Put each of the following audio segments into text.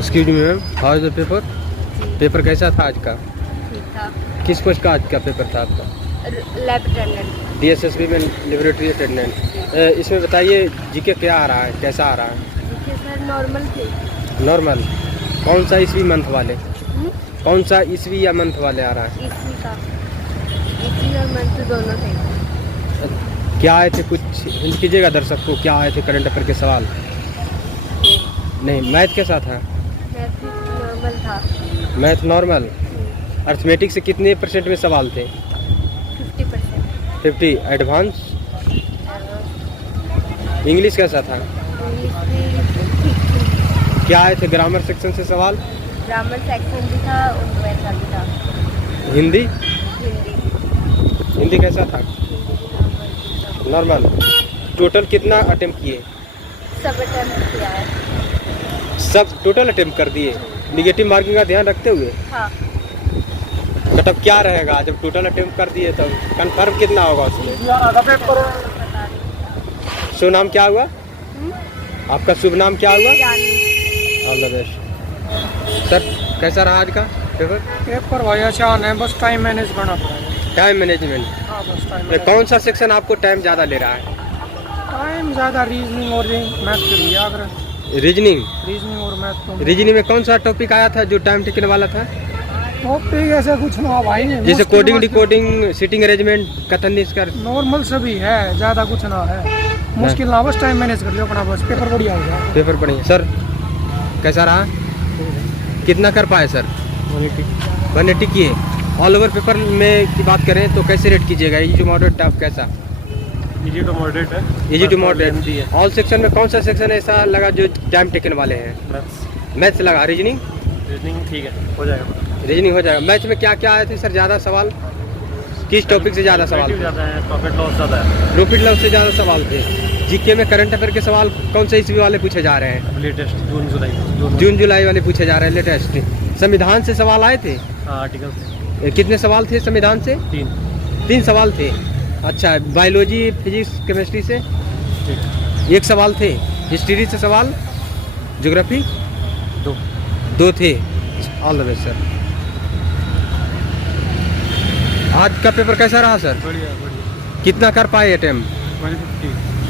Excuse me ma'am, how is the paper? Paper कैसा था आज का? ठीक था। किस पोस्ट का आज का पेपर था आपका? Lab attendant. DSSB में लेबोरेटरी अटेंडेंट। इसमें बताइए जीके क्या आ रहा है, कैसा आ रहा है? जीके सर नॉर्मल थे। नॉर्मल। कौन सा ईस्वी मंथ वाले? कौन सा ईस्वी या मंथ वाले आ रहा है? ईस्वी का। ईस्वी और मंथ दोनों थे। क्या आए थे, कुछ हिंट कीजिएगा दर्शक को, क्या आए थे करंट अफेयर के सवाल? नहीं, मैथ कैसा था? मैथ नॉर्मल था। Math normal. अर्थमेटिक से कितने % में सवाल थे? 50%। 50। एडवांस? इंग्लिश कैसा था? इंग्लिश भी ठीक थी। क्या आए थे ग्रामर सेक्शन से सवाल? ग्रामर सेक्शन भी था और वैसा भी था। हिंदी? हिंदी। हिंदी कैसा था? नॉर्मल। टोटल कितना अटेम्प्ट किए? सब अटेम्प्ट किया है। सब टोटल अटेम्प्ट कर दिए, निगेटिव मार्किंग का ध्यान रखते हुए? हाँ। मतलब क्या रहेगा जब टोटल अटेम्प्ट कर दिए तब कंफर्म कितना होगा उसमें? शुभ नाम क्या हुआ आपका? शुभ नाम क्या हुआ? All the best. सर कैसा रहा आज का पेपर? पेपर भाई अच्छा है, बस टाइम मैनेज करना पड़ेगा। Time management. हाँ बस टाइम। कौन सा सेक्शन आपको टाइम ज़्यादा ले रहा है? टाइम ज़्यादा रीजनिंग और मैथ के लिए अगर रीजनिंग। रीजनिंग और मैथ तो रीजनिंग में कौन सा टॉपिक आया था जो टाइम टेकने वाला था? टॉपिक ऐसा कुछ ना भाई, जैसे कोडिंग, डिकोडिंग, सीटिंग अरेंजमेंट, कथन निष्कर? नॉर्मल सभी है, ज़्यादा कुछ ना है, मुश्किल ना, बस टाइम मैनेज कर लियो अपना, बस पेपर बढ़िया हो जाए। पेपर बढ़िया। सर कैसा रहा, कितना कर पाए सर? 180 किए। ऑल ओवर पेपर में की बात करें तो कैसे रेट कीजिएगा? इजी टू मॉडरेट टफ कैसा? इजी टू मॉडरेट है। Easy to moderate. All section में कौन सा सेक्शन ऐसा लगा जो टाइम टेकन वाले हैं? मैथ्स लगा। रीजनिंग? रीजनिंग ठीक है, हो जाएगा। रीजनिंग हो जाएगा। मैथ्स में क्या क्या आए थे सर ज़्यादा सवाल? किस टॉपिक से ज़्यादा सवाल? ज़्यादा है, प्रॉफिट लॉस ज़्यादा है। प्रॉफिट लॉस से ज़्यादा सवाल थे। जीके में करंट अफेयर के सवाल कौन से ईस्वी वाले पूछे जा रहे हैं? लेटेस्ट जून जुलाई वाले पूछे जा रहे हैं, लेटेस्ट। संविधान से सवाल आए थे? आर्टिकल कितने सवाल थे संविधान से? 3 सवाल थे। अच्छा, बायोलॉजी, फिजिक्स, केमिस्ट्री से 1 सवाल थे। हिस्ट्री से सवाल? ज्योग्राफी? 2 थे। All the best sir. आज का पेपर कैसा रहा सर? बढ़िया। कितना कर पाए अटेम्प्ट?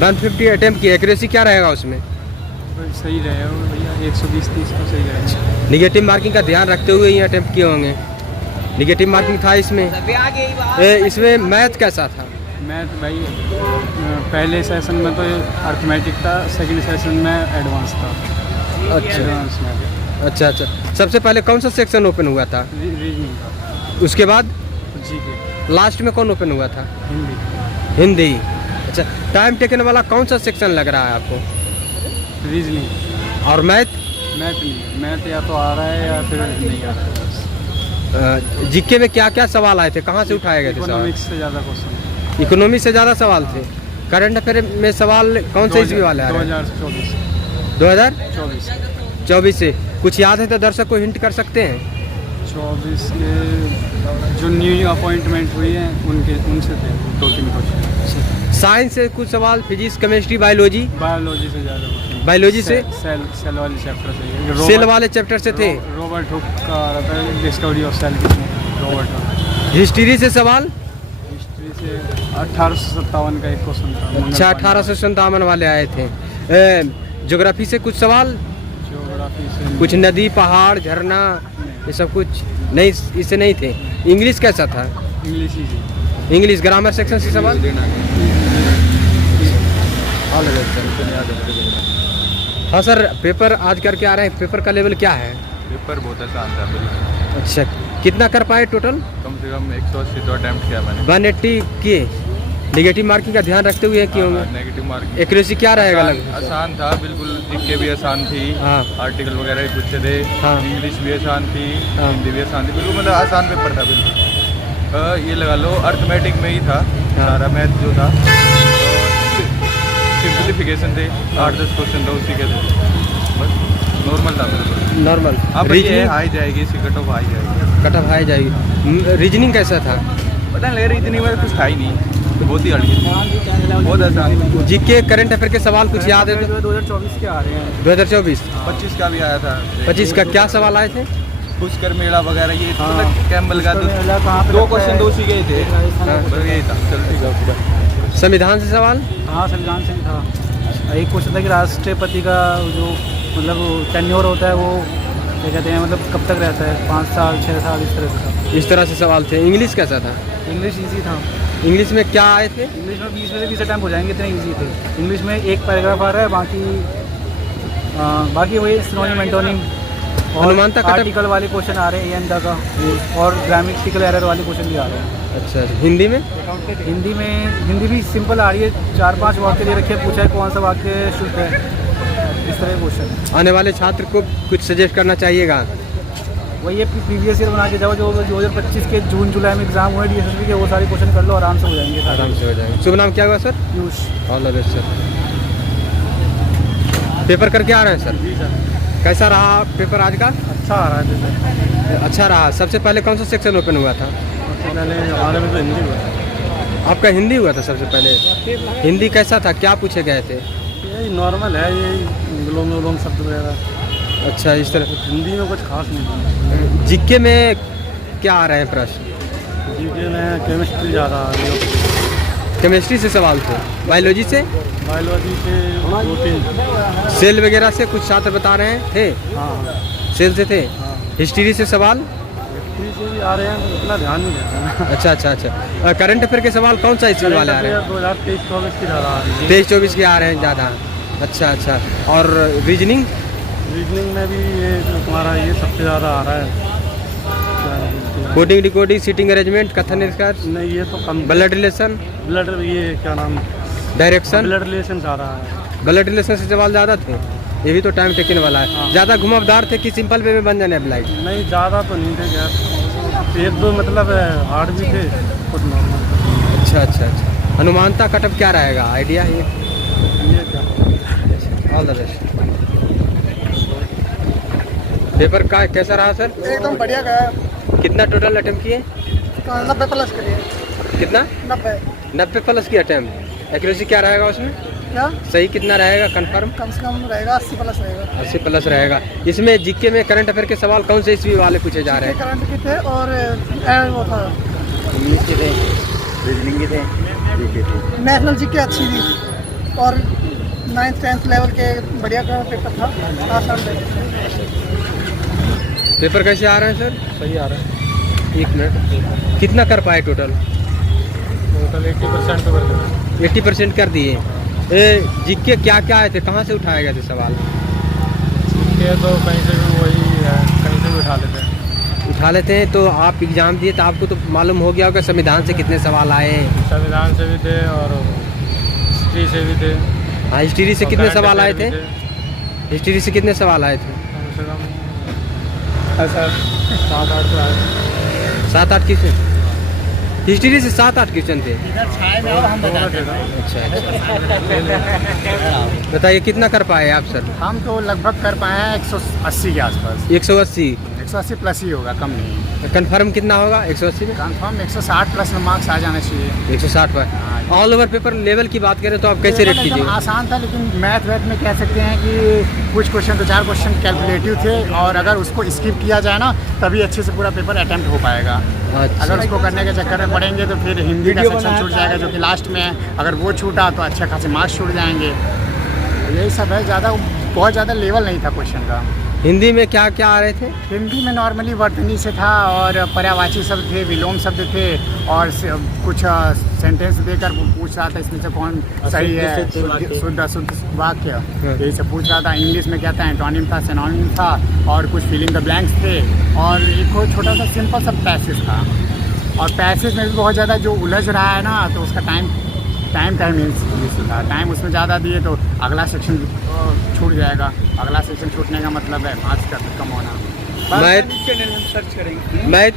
150 अटेम्प्ट की। एक्यूरेसी क्या रहेगा उसमें? सही रहेगा भैया, 120-30 का सही रहेगा। निगेटिव मार्किंग का ध्यान रखते हुए ही अटेम्प्ट किए होंगे। निगेटिव मार्किंग था इसमें। इसमें मैथ कैसा था? मैथ भाई पहले सेशन में तो अर्थमेटिक था, सेकंड सेशन में एडवांस था। Advance math. अच्छा। सबसे पहले कौन सा सेक्शन ओपन हुआ था? रीजनिंग था। उसके बाद जीके। लास्ट में कौन ओपन हुआ था? हिंदी। अच्छा, टाइम टेकन वाला कौन सा सेक्शन लग रहा है आपको? रीजनिंग। और मैथ? मैथ नहीं, मैथ या तो आ रहा है या फिर नहीं आ रहा है। जीके में क्या क्या सवाल आए थे, कहाँ से उठाए गए थे? इकोनॉमिक्स से ज़्यादा क्वेश्चन। इकोनॉमी से ज़्यादा सवाल थे। करंट अफेयर में सवाल कौन से ईस्वी वाले आए? 2024 से। कुछ याद है तो दर्शक को हिंट कर सकते हैं? 24 के जो न्यू अपॉइंटमेंट हुई है उनसे थे 2-3 क्वेश्चन। साइंस से कुछ सवाल, फिजिक्स, केमिस्ट्री, बायोलॉजी? बायोलॉजी से ज़्यादा। बायोलॉजी से? सेल वाले चैप्टर से। सेल वाले चैप्टर से थे। रॉबर्ट हुक का आ रहा था, डिस्कवरी ऑफ सेल किसमें, रॉबर्ट हुक। हिस्ट्री से सवाल? हिस्ट्री से 1857 का एक क्वेश्चन था। अच्छा, 1857 वाले आए थे। ज्योग्राफी से कुछ सवाल? ज्योग्राफी से कुछ नदी, पहाड़, झरना, ये सब कुछ नहीं, इससे नहीं थे। इंग्लिश कैसा था? इंग्लिश ही थी। इंग्लिश ग्रामर सेक्शन से सवाल? हाँ सर, पेपर आज करके आ रहे हैं, पेपर का लेवल क्या है? पेपर बहुत आसान था बिल्कुल। अच्छा, कितना कर पाए टोटल? कम से कम 180 तो अटैम्प्ट किया मैंने। 180 किए। निगेटिव मार्किंग का ध्यान रखते हुए किए होंगे। Negative marking. एक्यूरेसी क्या रहेगा? आसान था बिल्कुल, जीके भी आसान थी। हाँ। आर्टिकल वगैरह भी पूछे थे। हाँ। इंग्लिश भी आसान थी। हाँ। हिंदी भी आसान थी, बिल्कुल मतलब आसान पेपर था बिल्कुल। ये लगा लो अर्थमेटिक में ही था। हाँ। सारा मैथ जो था सिंप्लीफिकेशन थे। 8-10 क्वेश्चन था उसी के थे, बस नॉर्मल था बिल्कुल। नॉर्मल। अब ये हाई जाएगी, इसी कट ऑफ हाई जाएगी। कट ऑफ हाई जाएगी। रीजनिंग कैसा था? पता नहीं, रीजनिंग में कुछ था ही नहीं। कुछ बहुत ही हल्की थी, बहुत आसान। जीके करंट अफेयर के सवाल कुछ याद है? 2024 के आ रहे हैं। 2024 25 का भी आया था। 25 का क्या सवाल आए थे? पुष्कर मेला वगैरह ये कैंबल का पुष्कर मेला कहाँ पे दो लगता क्वेश्चन है? दो उसी गए थे। हाँ। बस यही था। चल ठीक है। संविधान से सवाल? हाँ, संविधान से भी था। एक क्वेश्चन था कि राष्ट्रपति का जो मतलब टेन्योर होता है वो क्या कहते हैं, मतलब कब तक रहता है, 5 साल 6 साल, इस तरह से था। इस तरह से सवाल थे। इंग्लिश कैसा था? इंग्लिश ईजी था। इंग्लिश में क्या आए थे? इंग्लिश में 20 में से 20 अटैम्प्ट हो जाएंगे, इतने ईजी थे। इंग्लिश में एक पैराग्राफ आ रहा है, बाकी वही सिनोनिम एंटोनिम और अनुमानता कटअप? आर्टिकल वाले क्वेश्चन आ रहे हैं एंड का, और ग्रामेटिकल एरर वाले क्वेश्चन भी आ रहे हैं। अच्छा, हिंदी में? हिंदी भी सिंपल आ रही है, 4-5 वाक्य दे रखे हैं, पूछा है कौन सा वाक्य शुद्ध है, इस तरह के क्वेश्चन। आने वाले छात्र को कुछ सजेस्ट करना चाहिएगा? वही ये प्रीवियस ईयर बना के जाओ, जो 2025 के जून जुलाई में एग्जाम हुए DSSB के, वो सारे क्वेश्चन कर लो, आराम से हो जाएंगे। आराम से हो जाएंगे। शुभ नाम क्या हुआ sir? Piyush. All the best sir. Paper करके आ रहे हैं सर? जी सर। कैसा रहा पेपर आज का? अच्छा आ रहा है पेपर। अच्छा रहा। सबसे पहले कौन सा सेक्शन ओपन हुआ था? सबसे पहले हमारे में तो हिंदी हुआ। आपका हिंदी हुआ था सबसे पहले। हिंदी कैसा था? क्या पूछे गए थे? यही नॉर्मल है, यही विलोम विलोम शब्द वगैरह। अच्छा, इस तरह। हिंदी में कुछ खास नहीं। जीके में क्या आ रहे हैं प्रश्न? जीके में केमिस्ट्री ज़्यादा आ रही है। केमिस्ट्री से सवाल थे? बायोलॉजी से? बायोलॉजी से 2-3। सेल वगैरह से कुछ छात्र बता रहे हैं थे? हाँ, सेल से थे? हिस्ट्री से सवाल? हिस्ट्री से भी आ रहे हैं, उतना ध्यान नहीं देता। अच्छा अच्छा अच्छा। करंट अफेयर के सवाल कौन सा इसमें वाले आ रहे हैं? 2023-24 की ज़्यादा आ रही है। 23-24 के आ रहे हैं ज़्यादा। अच्छा अच्छा। और रीजनिंग? रीजनिंग में भी ये तुम्हारा ये सबसे ज़्यादा आ रहा है। कोडिंग डिकोडिंग सीटिंग अरेंजमेंट कथन निष्कर्ष? नहीं, ये तो कम। Blood relation? ब्लड, ये क्या नाम, डायरेक्शन? ब्लड रिलेशन ज़्यादा है। ब्लड रिलेशन से सवाल ज़्यादा थे? ये भी तो टाइम टेकिंग वाला है। हाँ। ज़्यादा घुमावदार थे कि सिंपल वे में बन जाने ब्लाइट? नहीं, ज़्यादा तो नहीं थे यार, 1-2 मतलब हार्ड भी थे, कुछ नॉर्मल। अच्छा अच्छा अच्छा। अनुमानता कटअप क्या रहेगा? आइडिया ये? ये क्या, ऑल द बेस्ट। पेपर का कैसा रहा सर? एकदम बढ़िया गया। कितना टोटल अटेम्प्ट किए? 90 प्लस करिए। कितना? 90 प्लस की अटेम्प्ट। एक्यूरेसी क्या रहेगा उसमें? क्या सही कितना रहेगा कंफर्म? कम से कम रहेगा 80 प्लस रहेगा। 80 प्लस रहेगा। इसमें जीके में करंट अफेयर के सवाल कौन से ईस्वी वाले पूछे जा रहे हैं? करंट के थे और वो था इंग्लिश के थे, रीजनिंग के थे, जीके थे। नेशनल जीके अच्छी थी, और 9th 10th लेवल के बढ़िया का पेपर था, आसान पेपर। पेपर कैसे आ रहे हैं सर? सही आ रहा है। 1 मिनट। कितना कर पाए टोटल? टोटल 80% तो कर दिया। 80% कर दिए। जीके क्या क्या आए थे? कहाँ से उठाए गए थे सवाल? जीके तो कहीं से भी वही है, कहीं से भी उठा लेते हैं। उठा लेते हैं। तो आप एग्ज़ाम दिए तो आपको तो मालूम हो गया होगा संविधान से कितने सवाल आए? संविधान से भी थे और हिस्ट्री से भी थे। हाँ, हिस्ट्री से कितने सवाल आए थे? हिस्ट्री से कितने सवाल आए थे? कम से कम ऐसा 7-8 तो आए। 7-8 क्वेश्चन? हिस्ट्री से 7-8 क्वेश्चन थे? अच्छा अच्छा। बताइए कितना कर पाए आप सर? हम तो लगभग कर पाए हैं 180 के आसपास। 180? 180 प्लस ही होगा, कम नहीं। कंफर्म कितना होगा 180 में? कंफर्म 160 प्लस मार्क्स आ जाना चाहिए। 160 पर। ऑल ओवर पेपर लेवल की बात करें तो आप कैसे रेट एकदम कीजिए? आसान था, लेकिन मैथ वैथ में कह सकते हैं कि कुछ क्वेश्चन, 2-4 क्वेश्चन कैलकुलेटिव थे, और अगर उसको स्किप किया जाए ना तभी अच्छे से पूरा पेपर अटेम्प्ट हो पाएगा। अच्छा। अगर उसको करने के चक्कर में पड़ेंगे तो फिर हिंदी का सेक्शन छूट जाएगा, जो कि लास्ट में है। अगर वो छूटा तो अच्छे खासे मार्क्स छूट जाएंगे। यही सब है, बहुत ज़्यादा लेवल नहीं था क्वेश्चन का। हिंदी में क्या क्या आ रहे थे? हिंदी में नॉर्मली वर्तनी से था, और पर्यायवाची शब्द थे, विलोम शब्द थे, और कुछ सेंटेंस देकर पूछ रहा था इसमें से कौन सही है, शुद्ध अशुद्ध वाक्य, यही सब पूछ रहा था। इंग्लिश में क्या था, एंटोनिम था, सिनोनिम था, और कुछ फिलिंग द ब्लैंक्स थे, और एक छोटा सा सिंपल सा पैसेज था। और पैसेज में भी बहुत ज़्यादा जो उलझ रहा है ना, तो उसका टाइम था। टाइम उसमें ज़्यादा दिए तो अगला सेक्शन छूट जाएगा। अगला सेक्शन छूटने का मतलब है मार्क्स का कम होना। मैथ? सर्च करेंगे। मैथ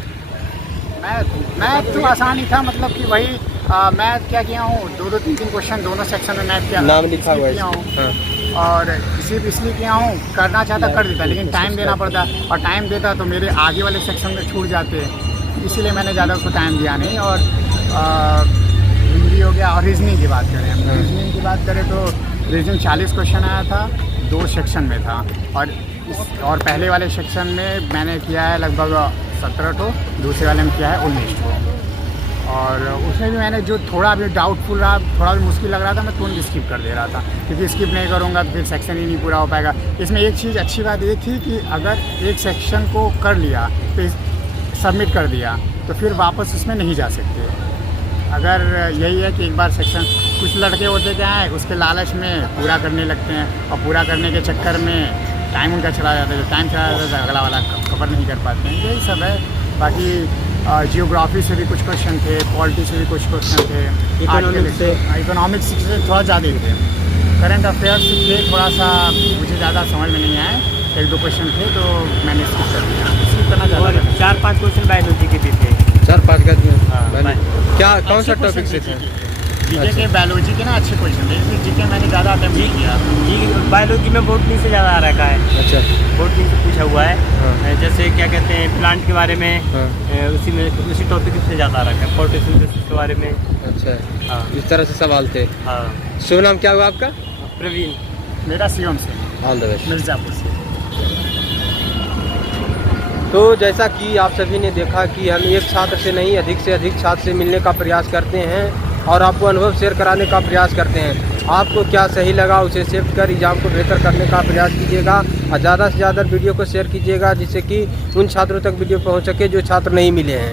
तो आसान ही था, मतलब कि वही मैथ क्या किया हूँ, 2-3 क्वेश्चन दोनों सेक्शन में मैथ नाम लिखा हुआ किया हूँ। हाँ। और इसलिए किया हूँ, करना चाहता कर देता, लेकिन टाइम देना पड़ता, और टाइम देता तो मेरे आगे वाले सेक्शन में छूट जाते, इसीलिए मैंने ज़्यादा उसको टाइम दिया नहीं। और हिंदी हिंदी हो गया। और रीजनिंग की बात करें, हम रीजनिंग की बात करें तो रीजनिंग 40 क्वेश्चन आया था, 2 सेक्शन में था। और पहले वाले सेक्शन में मैंने किया है लगभग 17 ठो, दूसरे वाले में किया है 19 ठो। और उसमें भी मैंने जो थोड़ा भी डाउटफुल रहा, थोड़ा भी मुश्किल लग रहा था, मैं तुरंत स्किप कर दे रहा था, क्योंकि स्किप नहीं करूँगा तो फिर सेक्शन ही नहीं पूरा हो पाएगा। इसमें एक चीज़ अच्छी बात ये थी कि अगर एक सेक्शन को कर लिया, फिर सबमिट कर दिया, तो फिर वापस उसमें नहीं जा सकते। अगर यही है कि एक बार सेक्शन, कुछ लड़के होते क्या है, उसके लालच में पूरा करने लगते हैं, और पूरा करने के चक्कर में टाइम उनका चला जाता है। जो टाइम चला जाता है अगला वाला कवर नहीं कर पाते हैं। यही सब है। बाकी जियोग्राफी से भी कुछ क्वेश्चन थे, पॉलिटी से भी कुछ क्वेश्चन थे, इकोनॉमिक्स से थोड़ा ज़्यादा थे, करंट अफेयर्स थे, थोड़ा सा मुझे ज़्यादा समझ में नहीं आए, 1-2 क्वेश्चन थे तो मैंने स्किप कर दिया। स्किप करना ज़्यादा। 4-5 क्वेश्चन बायोलॉजी के भी थे। 4-5 का हाँ, क्या कौन सा टॉपिक से थे? जीके के बायोलॉजी के ना अच्छे क्वेश्चन थे, इसलिए जीके मैंने ज़्यादा अटेम्प्ट नहीं किया। जी, बायोलॉजी में बोटनी से ज़्यादा आ रखा है। अच्छा, बोटनी से पूछा हुआ है। हाँ। जैसे क्या कहते हैं, प्लांट के बारे में, हाँ। उसी टॉपिक से ज़्यादा आ रखा है, फोटोसिंथेसिस के बारे में। अच्छा, हाँ इस तरह से सवाल थे। हाँ। शुभ नाम क्या हुआ आपका? प्रवीण। मेरा सीएम से, ऑल द बेस्ट। मिर्ज़ापुर से। तो जैसा कि आप सभी ने देखा कि हम एक छात्र से नहीं, अधिक से अधिक छात्र से मिलने का प्रयास करते हैं और आपको अनुभव शेयर कराने का प्रयास करते हैं। आपको क्या सही लगा उसे सेव कर एग्ज़ाम को बेहतर करने का प्रयास कीजिएगा और ज़्यादा से ज़्यादा वीडियो को शेयर कीजिएगा, जिससे कि उन छात्रों तक वीडियो पहुंच सके जो छात्र नहीं मिले हैं।